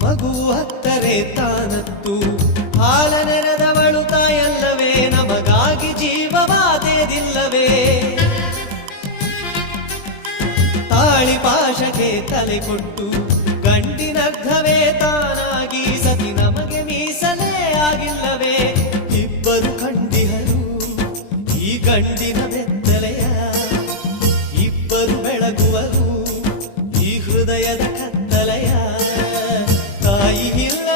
ಮಗು ಹತ್ತರೆ ತಾನತ್ತು ಹಾಲ ನೆರೆದವಳು ತಾಯಲ್ಲವೇ ನಮಗಾಗಿ ಜೀವವಾದೇದಿಲ್ಲವೇ ತಾಳಿ ಪಾಶಕ್ಕೆ ತಲೆ ಕೊಟ್ಟು ಗಂಡಿನರ್ಧವೇ ತಾನಾಗಿ ಸತಿ ನಮಗೆ ಮೀಸಲೇ ಆಗಿಲ್ಲವೇ ಇಬ್ಬರು ಕಂಡಿಹರು ಈ ಗಂಡಿನ ಬೆತ್ತಲೆಯ ಇಬ್ಬರು ಬೆಳಗುವರು ಈ ಹೃದಯದ ಕತ್ತಲೆಯ ತಾಯಿ ಇಲ್ಲ